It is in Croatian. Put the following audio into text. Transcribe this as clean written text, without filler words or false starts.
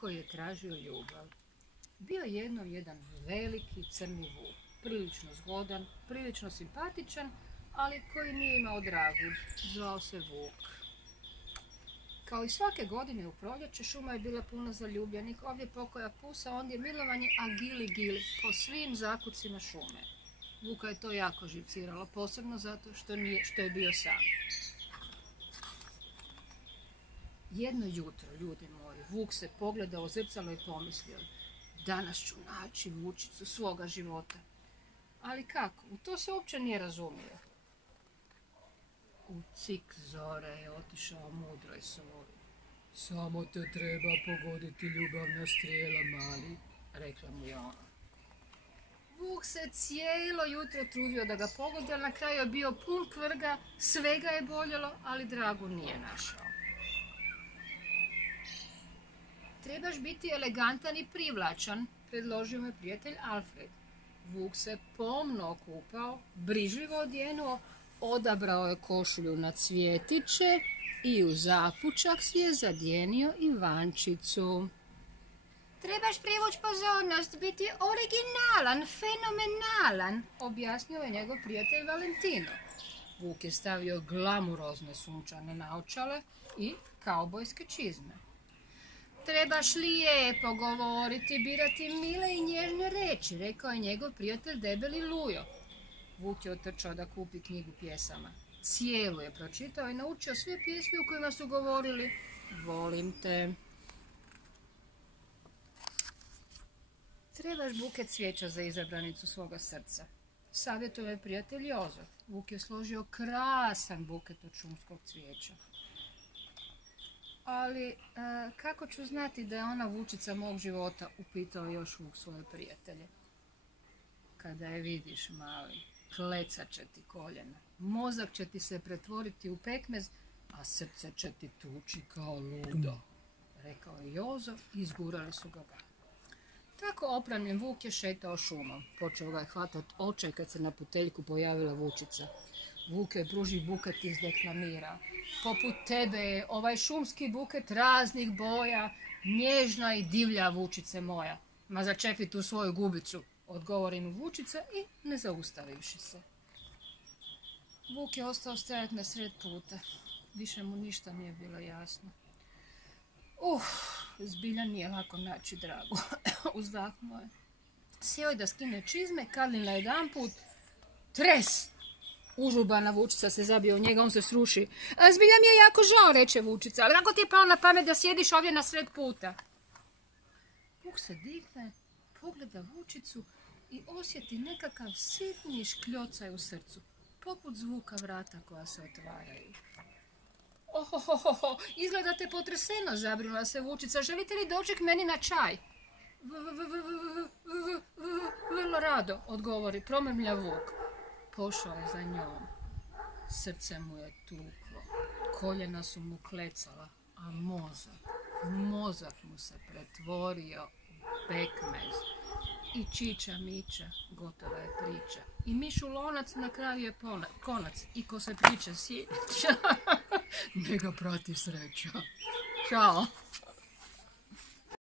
koji je tražio ljubav. Bio je jednom jedan veliki crni vuk, prilično zgodan, prilično simpatičan, ali koji nije imao dragu, zvao se Vuk. Kao i svake godine u proljeće, šuma je bila puna zaljubljenih, ovdje pokoja pusa, ondje milovanje, a gili gili po svim zakucima šume. Vuka je to jako živciralo, posebno zato što je bio sam. Jedno jutro, ljudi moji, Vuk se pogledao u zrcalo i pomislio: danas ću naći Vučicu svoga života. Ali kako? U to se uopće nije razumio. U cik zore je otišao mudroj sovi. Samo te treba pogoditi ljubavna strijela, mali, rekla mu je ona. Vuk se cijelo jutro trudio da ga pogodi, ali na kraju je bio pun kvrga, sve ga je boljelo, ali dragu nije našao. Trebaš biti elegantan i privlačan, predložio mu prijatelj Alfred. Vuk se pomno okupao, brižljivo odjenuo, odabrao je košulju na cvjetiće i u zapučak si je zadjenio Ivančicu. Trebaš privući pozornost, biti originalan, fenomenalan, objasnio je njegov prijatelj Valentino. Vuk je stavio glamurozne sunčane naočale i kaubojske čizme. Trebaš lijepo govoriti, birati mile i nježne reči, rekao je njegov prijatelj debeli Lujo. Vuk je otrčao da kupi knjigu pjesama. Cijelu je pročitao i naučio sve pjesme u kojima su govorili: volim te. Trebaš buket cvijeća za izabranicu svoga srca, savjetuje je prijatelj Jozo. Vuk je složio krasan buket od šumskog cvijeća. Ali kako ću znati da je ona Vučica mog života, upitao još Vuk svoje prijatelje. Kada je vidiš, mali, klecat će ti koljena, mozak će ti se pretvoriti u pekmez, a srce će ti tući kao ludo, rekao je Jozo i izgurali su ga van. Tako opremljen Vuk je šetao šumom. Počeo ga je hvatat očaj kad se na puteljku pojavila Vučica. Vuk je pruži buket izdeklamira: poput tebe je ovaj šumski buket raznih boja, nježna i divlja Vučice moja. Ma začepi tu svoju gubicu, odgovori mu Vučica i ne zaustavivši se. Vuk je ostao stajati na sred puta. Više mu ništa nije bilo jasno. Zbilja nije lako naći dragu, uzdahnuo je. Sjeo je da skine čizme, kad li najedanput tres! Užubana Vučica se zabio u njega, on se sruši. Zbilja mi je jako žao, reče Vučica, ali kako ti je pao na pamet da sjediš ovdje na sred puta? Vuk se digne, pogleda Vučicu i osjeti nekakav sitni škljocaj u srcu, poput zvuka vrata koja se otvaraju. Izgledate potreseno, zabrinula se Vučica. Želite li doći k meni na čaj? Vrlo rado, odgovori promrmlja Vuk. Pošao je za njom. Srce mu je tuklo, koljena su mu klecala, a mozak mu se pretvorio u pekmez. I čiča miča, gotova je priča. I mišu lonac, na kraju je konac. I ko se priče sjeća, ne ga prati sreća. Ćao.